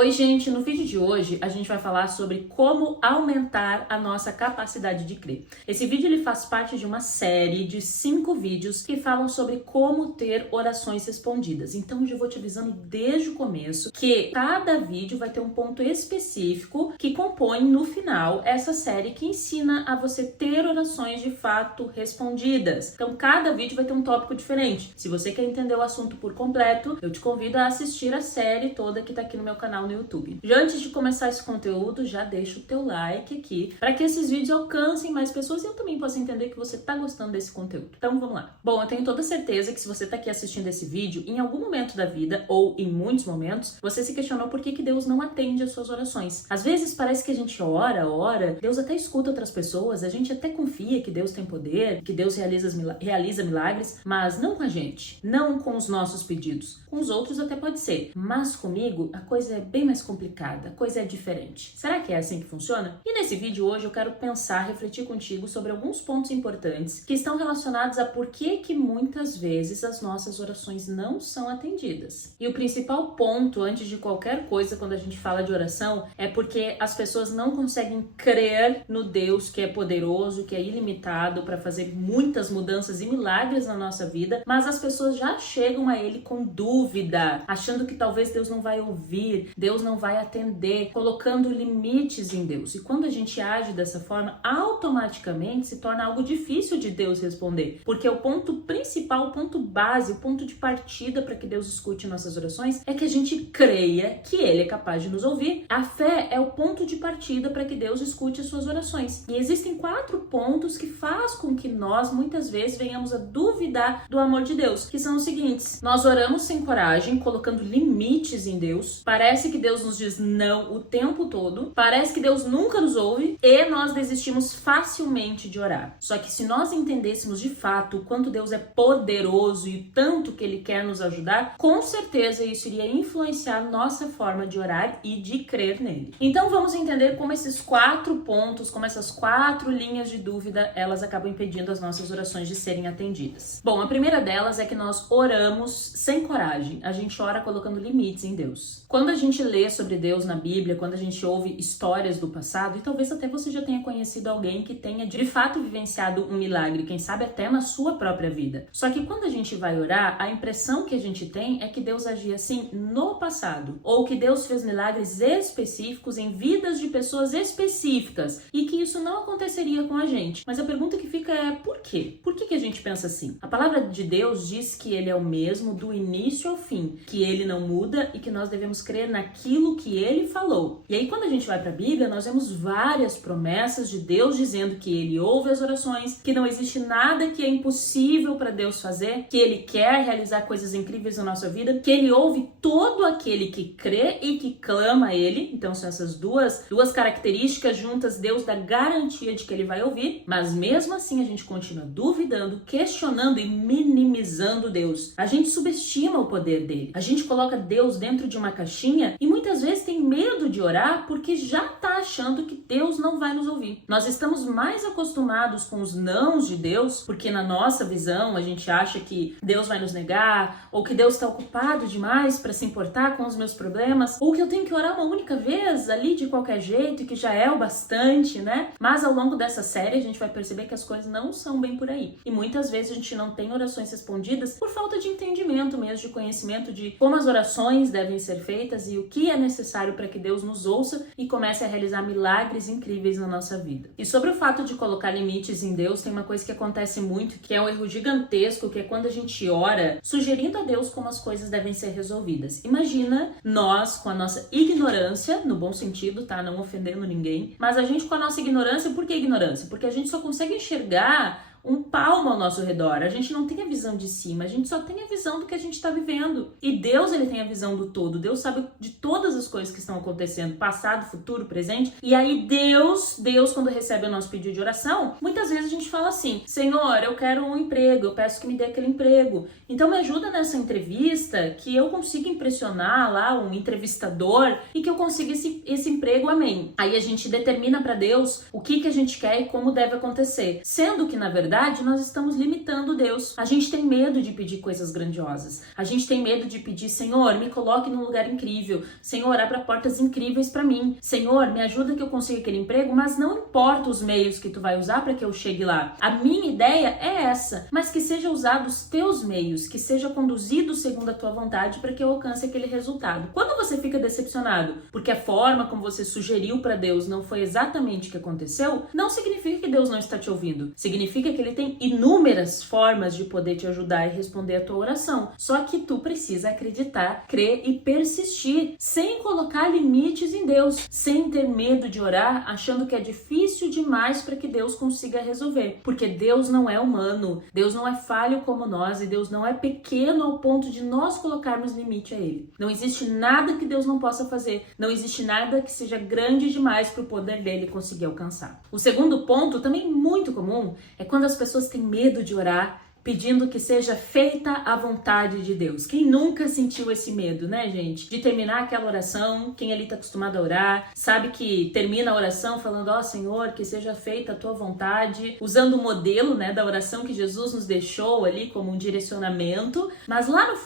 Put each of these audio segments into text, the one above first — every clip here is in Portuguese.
Oi, gente! No vídeo de hoje a gente vai falar sobre como aumentar a nossa capacidade de crer. Esse vídeo ele faz parte de uma série de 5 vídeos que falam sobre como ter orações respondidas. Então eu já vou te avisando desde o começo que cada vídeo vai ter um ponto específico que compõe no final essa série que ensina a você ter orações de fato respondidas. Então cada vídeo vai ter um tópico diferente. Se você quer entender o assunto por completo, eu te convido a assistir a série toda que tá aqui no meu canal no YouTube. Já antes de começar esse conteúdo, já deixa o teu like aqui para que esses vídeos alcancem mais pessoas e eu também possa entender que você tá gostando desse conteúdo. Então vamos lá. Bom, eu tenho toda certeza que se você tá aqui assistindo esse vídeo, em algum momento da vida ou em muitos momentos, você se questionou por que Deus não atende às suas orações. Às vezes parece que a gente ora, Deus até escuta outras pessoas, a gente até confia que Deus tem poder, que Deus realiza milagres, mas não com a gente, não com os nossos pedidos. Com os outros até pode ser, mas comigo a coisa é bem mais complicada, a coisa é diferente. Será que é assim que funciona? E nesse vídeo hoje eu quero pensar, refletir contigo sobre alguns pontos importantes que estão relacionados a por que muitas vezes as nossas orações não são atendidas. E o principal ponto, antes de qualquer coisa, quando a gente fala de oração, é porque as pessoas não conseguem crer no Deus que é poderoso, que é ilimitado para fazer muitas mudanças e milagres na nossa vida, mas as pessoas já chegam a Ele com dúvida, achando que talvez Deus não vai ouvir, Deus não vai atender, colocando limites em Deus. E quando a gente age dessa forma, automaticamente se torna algo difícil de Deus responder, porque o ponto principal, o ponto base, o ponto de partida para que Deus escute nossas orações é que a gente creia que Ele é capaz de nos ouvir. A fé é o ponto de partida para que Deus escute as suas orações. E existem 4 pontos que faz com que nós, muitas vezes, venhamos a duvidar do amor de Deus, que são os seguintes: nós oramos sem coragem, colocando limites em Deus, parece que Deus nos diz não o tempo todo, parece que Deus nunca nos ouve e nós desistimos facilmente de orar. Só que se nós entendêssemos de fato o quanto Deus é poderoso e o tanto que Ele quer nos ajudar, com certeza isso iria influenciar nossa forma de orar e de crer nele. Então vamos entender como esses 4 pontos, como essas 4 linhas de dúvida, elas acabam impedindo as nossas orações de serem atendidas. Bom, a primeira delas é que nós oramos sem coragem. A gente ora colocando limites em Deus. Quando a gente lê sobre Deus na Bíblia, quando a gente ouve histórias do passado, e talvez até você já tenha conhecido alguém que tenha de fato vivenciado um milagre, quem sabe até na sua própria vida. Só que quando a gente vai orar, a impressão que a gente tem é que Deus agia assim no passado, ou que Deus fez milagres específicos em vidas de pessoas específicas, e que isso não aconteceria com a gente. Mas a pergunta que fica é por quê? Por que a gente pensa assim? A palavra de Deus diz que Ele é o mesmo do início ao fim, que Ele não muda e que nós devemos crer naquilo que Ele falou. E aí quando a gente vai para a Bíblia, nós vemos várias promessas de Deus dizendo que Ele ouve as orações, que não existe nada que é impossível para Deus fazer, que Ele quer realizar coisas incríveis na nossa vida, que Ele ouve todo aquele que crê e que clama a Ele. Então são essas duas características juntas, Deus dá garantia de que Ele vai ouvir, mas mesmo assim a gente continua duvidando, questionando e minimizando Deus. A gente subestima o poder dele. A gente coloca Deus dentro de uma caixinha e muitas vezes tem medo de orar porque já tá achando que Deus não vai nos ouvir. Nós estamos mais acostumados com os nãos de Deus, porque na nossa visão a gente acha que Deus vai nos negar, ou que Deus está ocupado demais para se importar com os meus problemas, ou que eu tenho que orar uma única vez ali de qualquer jeito, que já é o bastante, né? Mas ao longo dessa série a gente vai perceber que as coisas não são bem por aí. E muitas vezes a gente não tem orações respondidas por falta de entendimento mesmo, de conhecimento de como as orações devem ser feitas e o que é necessário para que Deus nos ouça e comece a realizar milagres incríveis na nossa vida. E sobre o fato de colocar limites em Deus, tem uma coisa que acontece muito, que é um erro gigantesco, que é quando a gente ora sugerindo a Deus como as coisas devem ser resolvidas. Imagina nós com a nossa ignorância, no bom sentido, tá? Não ofendendo ninguém, mas a gente com a nossa ignorância, por que ignorância? Porque a gente só consegue enxergar um palmo ao nosso redor. A gente não tem a visão de cima, a gente só tem a visão do que a gente está vivendo. E Deus, Ele tem a visão do todo. Deus sabe de todas as coisas que estão acontecendo, passado, futuro, presente. E aí Deus, quando recebe o nosso pedido de oração, muitas vezes a gente fala assim: Senhor, eu quero um emprego, eu peço que me dê aquele emprego. Então me ajuda nessa entrevista, que eu consiga impressionar lá um entrevistador e que eu consiga esse emprego, amém. Aí a gente determina para Deus o que a gente quer e como deve acontecer. Sendo que, na verdade, verdade, nós estamos limitando Deus. A gente tem medo de pedir coisas grandiosas. A gente tem medo de pedir, Senhor, me coloque num lugar incrível. Senhor, abra portas incríveis para mim. Senhor, me ajuda que eu consiga aquele emprego, mas não importa os meios que tu vai usar para que eu chegue lá. A minha ideia é essa, mas que seja usado os teus meios, que seja conduzido segundo a tua vontade para que eu alcance aquele resultado. Quando você fica decepcionado porque a forma como você sugeriu para Deus não foi exatamente o que aconteceu, não significa que Deus não está te ouvindo. Significa que ele tem inúmeras formas de poder te ajudar e responder a tua oração. Só que tu precisa acreditar, crer e persistir, sem colocar limites em Deus, sem ter medo de orar, achando que é difícil demais para que Deus consiga resolver. Porque Deus não é humano, Deus não é falho como nós e Deus não é pequeno ao ponto de nós colocarmos limite a Ele. Não existe nada que Deus não possa fazer, não existe nada que seja grande demais para o poder dele conseguir alcançar. O segundo ponto, também muito comum, é quando as pessoas têm medo de orar, pedindo que seja feita a vontade de Deus. Quem nunca sentiu esse medo, né, gente? De terminar aquela oração, quem ali tá acostumado a orar, sabe que termina a oração falando, ó Senhor, que seja feita a tua vontade, usando o modelo, né, da oração que Jesus nos deixou ali como um direcionamento, mas lá no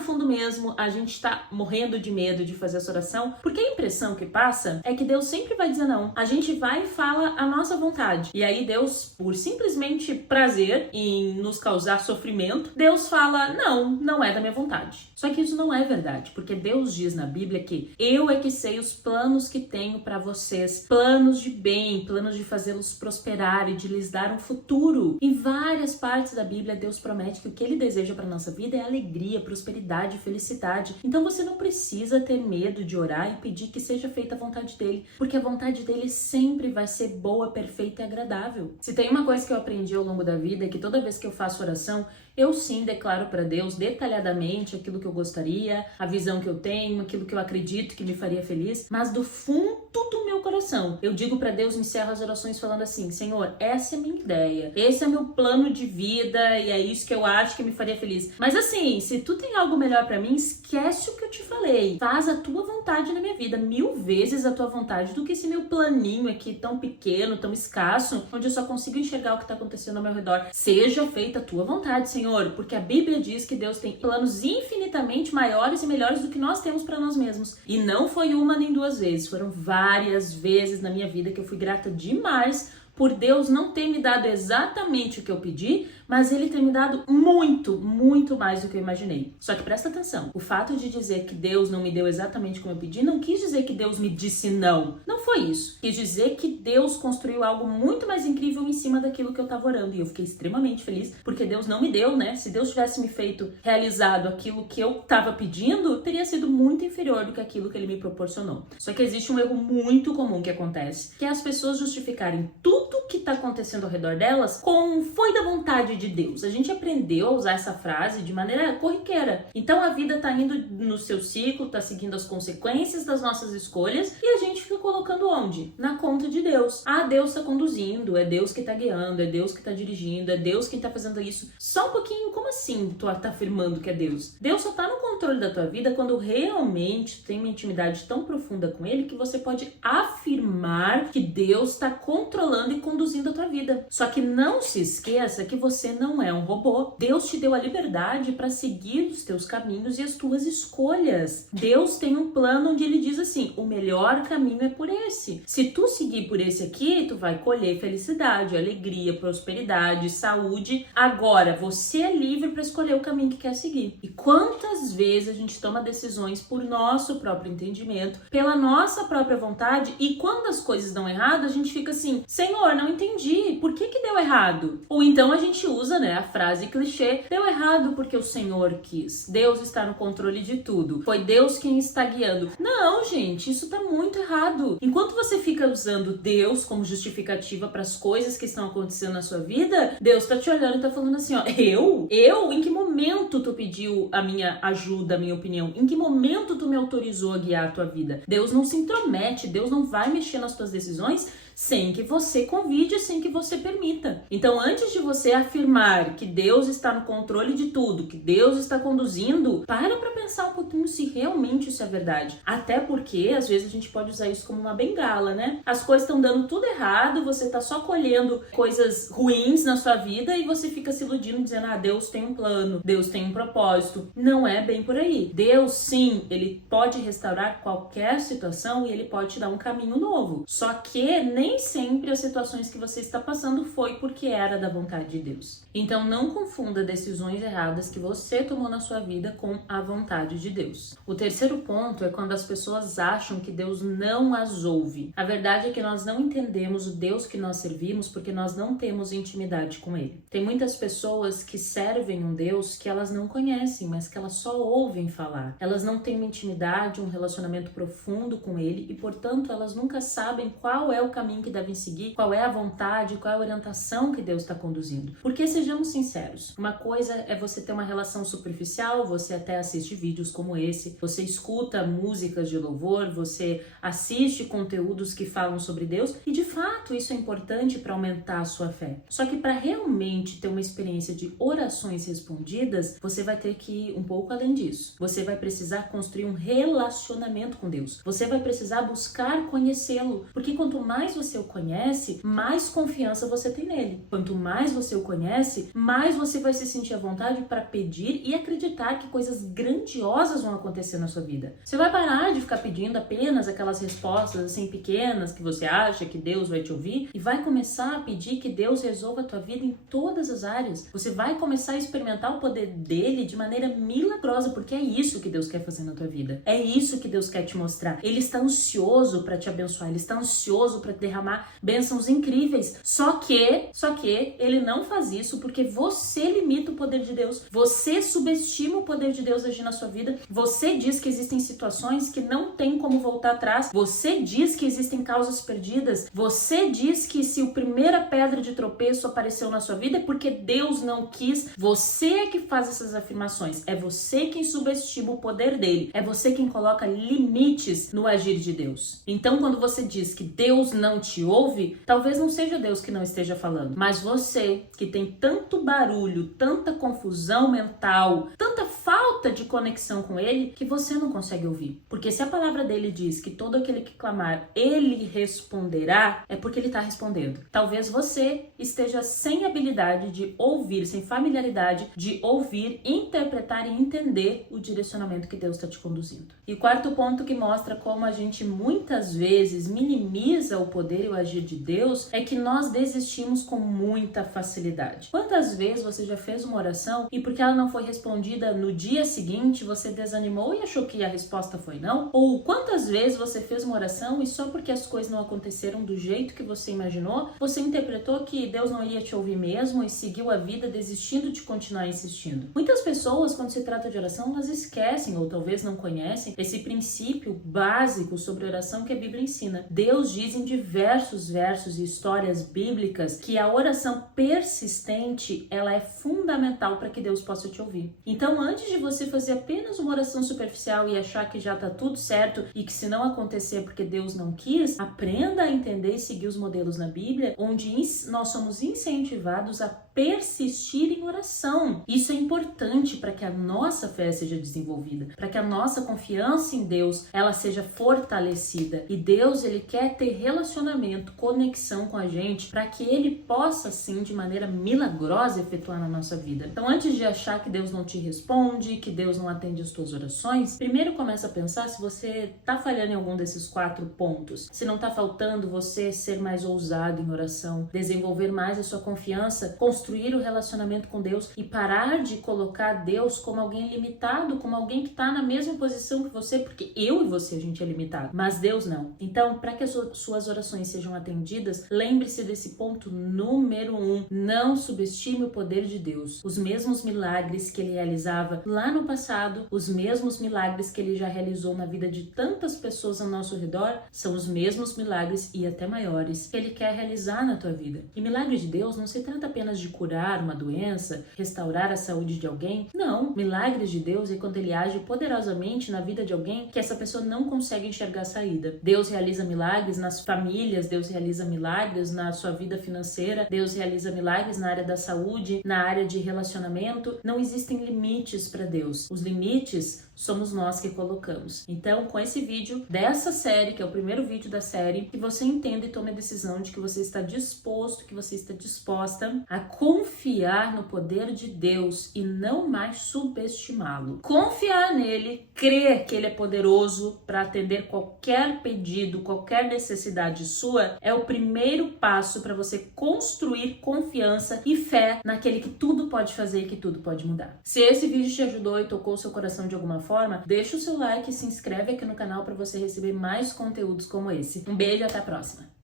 fundo mesmo, a gente tá morrendo de medo de fazer essa oração, porque a impressão que passa é que Deus sempre vai dizer não. A gente vai e fala a nossa vontade. E aí Deus, por simplesmente prazer em nos causar sofrimento, Deus fala, não é da minha vontade. Só que isso não é verdade, porque Deus diz na Bíblia que eu é que sei os planos que tenho para vocês, planos de bem, planos de fazê-los prosperar e de lhes dar um futuro. Em várias partes da Bíblia, Deus promete que o que Ele deseja para nossa vida é alegria, prosperidade, felicidade. Então você não precisa ter medo de orar e pedir que seja feita a vontade dele, porque a vontade dele sempre vai ser boa, perfeita e agradável. Se tem uma coisa que eu aprendi ao longo da vida é que toda vez que eu faço oração, eu sim declaro para Deus detalhadamente aquilo que eu gostaria, a visão que eu tenho, aquilo que eu acredito que me faria feliz, mas do fundo do meu coração, eu digo para Deus, encerro as orações falando assim, Senhor, essa é a minha ideia, esse é meu plano de vida e é isso que eu acho que me faria feliz. Mas assim, se tu tem algo melhor para mim, esquece o que eu te falei, faz a tua vontade na minha vida, 1000 vezes a tua vontade do que esse meu planinho aqui tão pequeno, tão escasso, onde eu só consigo enxergar o que tá acontecendo ao meu redor. Seja feita a tua vontade, Senhor, porque a Bíblia diz que Deus tem planos infinitamente maiores e melhores do que nós temos para nós mesmos. E não foi uma nem duas vezes, foram várias vezes na minha vida que eu fui grata demais por Deus não ter me dado exatamente o que eu pedi, mas Ele ter me dado muito, muito mais do que eu imaginei. Só que presta atenção, o fato de dizer que Deus não me deu exatamente como eu pedi, não quis dizer que Deus me disse não. Não foi isso. Quis dizer que Deus construiu algo muito mais incrível em cima daquilo que eu estava orando. E eu fiquei extremamente feliz, porque Deus não me deu, né? Se Deus tivesse me feito, realizado aquilo que eu estava pedindo, teria sido muito inferior do que aquilo que Ele me proporcionou. Só que existe um erro muito comum que acontece, que é as pessoas justificarem tudo que está acontecendo ao redor delas com foi da vontade de Deus. A gente aprendeu a usar essa frase de maneira corriqueira. Então a vida tá indo no seu ciclo, tá seguindo as consequências das nossas escolhas e a gente fica colocando onde? Na conta de Deus. Ah, Deus tá conduzindo, é Deus que tá guiando, é Deus que tá dirigindo, é Deus quem tá fazendo isso. Só um pouquinho, como assim tu tá afirmando que é Deus? Deus só tá no controle da tua vida quando realmente tem uma intimidade tão profunda com Ele que você pode afirmar que Deus tá controlando e conduzindo a tua vida. Só que não se esqueça que você não é um robô. Deus te deu a liberdade para seguir os teus caminhos e as tuas escolhas. Deus tem um plano onde Ele diz assim, o melhor caminho é por esse. Se tu seguir por esse aqui, tu vai colher felicidade, alegria, prosperidade, saúde. Agora, você é livre para escolher o caminho que quer seguir. E quantas vezes a gente toma decisões por nosso próprio entendimento, pela nossa própria vontade, e quando as coisas dão errado, a gente fica assim, Senhor, não entendi, por que deu errado? Ou então a gente usa, né, a frase clichê, deu errado porque o Senhor quis. Deus está no controle de tudo. Foi Deus quem está guiando. Não, gente, isso tá muito errado. Enquanto você fica usando Deus como justificativa para as coisas que estão acontecendo na sua vida, Deus tá te olhando e tá falando assim, ó, eu? Em que momento tu pediu a minha ajuda, a minha opinião? Em que momento tu me autorizou a guiar a tua vida? Deus não se intromete, Deus não vai mexer nas tuas decisões sem que você convide vide sem que você permita. Então, antes de você afirmar que Deus está no controle de tudo, que Deus está conduzindo, para pensar um pouquinho se realmente isso é verdade. Até porque, às vezes, a gente pode usar isso como uma bengala, né? As coisas estão dando tudo errado, você tá só colhendo coisas ruins na sua vida e você fica se iludindo dizendo, Deus tem um plano, Deus tem um propósito. Não é bem por aí. Deus, sim, ele pode restaurar qualquer situação e ele pode te dar um caminho novo. Só que nem sempre as situações que você está passando foi porque era da vontade de Deus. Então não confunda decisões erradas que você tomou na sua vida com a vontade de Deus. O terceiro ponto é quando as pessoas acham que Deus não as ouve. A verdade é que nós não entendemos o Deus que nós servimos porque nós não temos intimidade com Ele. Tem muitas pessoas que servem um Deus que elas não conhecem, mas que elas só ouvem falar. Elas não têm uma intimidade, um relacionamento profundo com Ele e, portanto, elas nunca sabem qual é o caminho que devem seguir, qual é a vontade, qual é a orientação que Deus está conduzindo. Porque, sejamos sinceros, uma coisa é você ter uma relação superficial, você até assiste vídeos como esse, você escuta músicas de louvor, você assiste conteúdos que falam sobre Deus e, de fato, isso é importante para aumentar a sua fé. Só que para realmente ter uma experiência de orações respondidas, você vai ter que ir um pouco além disso. Você vai precisar construir um relacionamento com Deus. Você vai precisar buscar conhecê-lo, porque quanto mais você o conhece, mais confiança você tem nele. Quanto mais você o conhece, mais você vai se sentir à vontade para pedir e acreditar que coisas grandiosas vão acontecer na sua vida. Você vai parar de ficar pedindo apenas aquelas respostas assim pequenas que você acha que Deus vai te ouvir e vai começar a pedir que Deus resolva a tua vida em todas as áreas. Você vai começar a experimentar o poder dele de maneira milagrosa, porque é isso que Deus quer fazer na tua vida. É isso que Deus quer te mostrar. Ele está ansioso para te abençoar, ele está ansioso para derramar bênçãos incríveis. Só que ele não faz isso porque você limita o poder de Deus. Você subestima o poder de Deus agir na sua vida. Você diz que existem situações que não tem como voltar atrás. Você diz que existem causas perdidas. Você diz que se a primeira pedra de tropeço apareceu na sua vida é porque Deus não quis. Você é que faz essas afirmações. É você quem subestima o poder dele. É você quem coloca limites no agir de Deus. Então, quando você diz que Deus não te ouve, talvez não seja Deus que não esteja falando, mas você que tem tanto barulho, tanta confusão mental, tanta falta de conexão com ele, que você não consegue ouvir. Porque se a palavra dele diz que todo aquele que clamar, ele responderá, é porque ele está respondendo. Talvez você esteja sem habilidade de ouvir, sem familiaridade de ouvir, interpretar e entender o direcionamento que Deus está te conduzindo. E o quarto ponto que mostra como a gente muitas vezes minimiza o poder e o agir de Deus é que nós desistimos com muita facilidade. Quantas vezes você já fez uma oração e porque ela não foi respondida no dia seguinte, você desanimou e achou que a resposta foi não? Ou quantas vezes você fez uma oração e só porque as coisas não aconteceram do jeito que você imaginou, você interpretou que Deus não ia te ouvir mesmo e seguiu a vida desistindo de continuar insistindo? Muitas pessoas, quando se trata de oração, elas esquecem ou talvez não conhecem esse princípio básico sobre oração que a Bíblia ensina. Deus diz em diversos versos e histórias bíblicas que a oração persistente, ela é fundamental para que Deus possa te ouvir. Então, antes de você fazer apenas uma oração superficial e achar que já está tudo certo e que se não acontecer é porque Deus não quis, aprenda a entender e seguir os modelos na Bíblia, onde nós somos incentivados a persistir em oração. Isso é importante para que a nossa fé seja desenvolvida, para que a nossa confiança em Deus, ela seja fortalecida. E Deus, ele quer ter relacionamento, conexão com a gente, para que ele possa, sim, de maneira milagrosa, efetuar na nossa vida. Então, antes de achar que Deus não te responde, que Deus não atende as tuas orações, primeiro começa a pensar se você está falhando em algum desses 4 pontos. Se não está faltando você ser mais ousado em oração, desenvolver mais a sua confiança, construir o relacionamento com Deus e parar de colocar Deus como alguém limitado, como alguém que está na mesma posição que você, porque eu e você, a gente é limitado, mas Deus não. Então, para que as suas orações sejam atendidas, lembre-se desse ponto número 1. Não subestime o poder de Deus. Os mesmos milagres que ele realizava lá no passado, os mesmos milagres que ele já realizou na vida de tantas pessoas ao nosso redor, são os mesmos milagres e até maiores que ele quer realizar na tua vida. E milagre de Deus não se trata apenas de curar uma doença, restaurar a saúde de alguém. Não, milagres de Deus é quando ele age poderosamente na vida de alguém que essa pessoa não consegue enxergar a saída. Deus realiza milagres nas famílias, Deus realiza milagres na sua vida financeira, Deus realiza milagres na área da saúde, na área de relacionamento. Não existem limites para Deus. Os limites somos nós que colocamos. Então, com esse vídeo dessa série, que é o primeiro vídeo da série, que você entenda e tome a decisão de que você está disposto, que você está disposta a confiar no poder de Deus e não mais subestimá-lo. Confiar nele, crer que ele é poderoso para atender qualquer pedido, qualquer necessidade sua, é o primeiro passo para você construir confiança e fé naquele que tudo pode fazer e que tudo pode mudar. Se esse vídeo te ajudou e tocou o seu coração de alguma forma, deixa o seu like e se inscreve aqui no canal para você receber mais conteúdos como esse. Um beijo e até a próxima!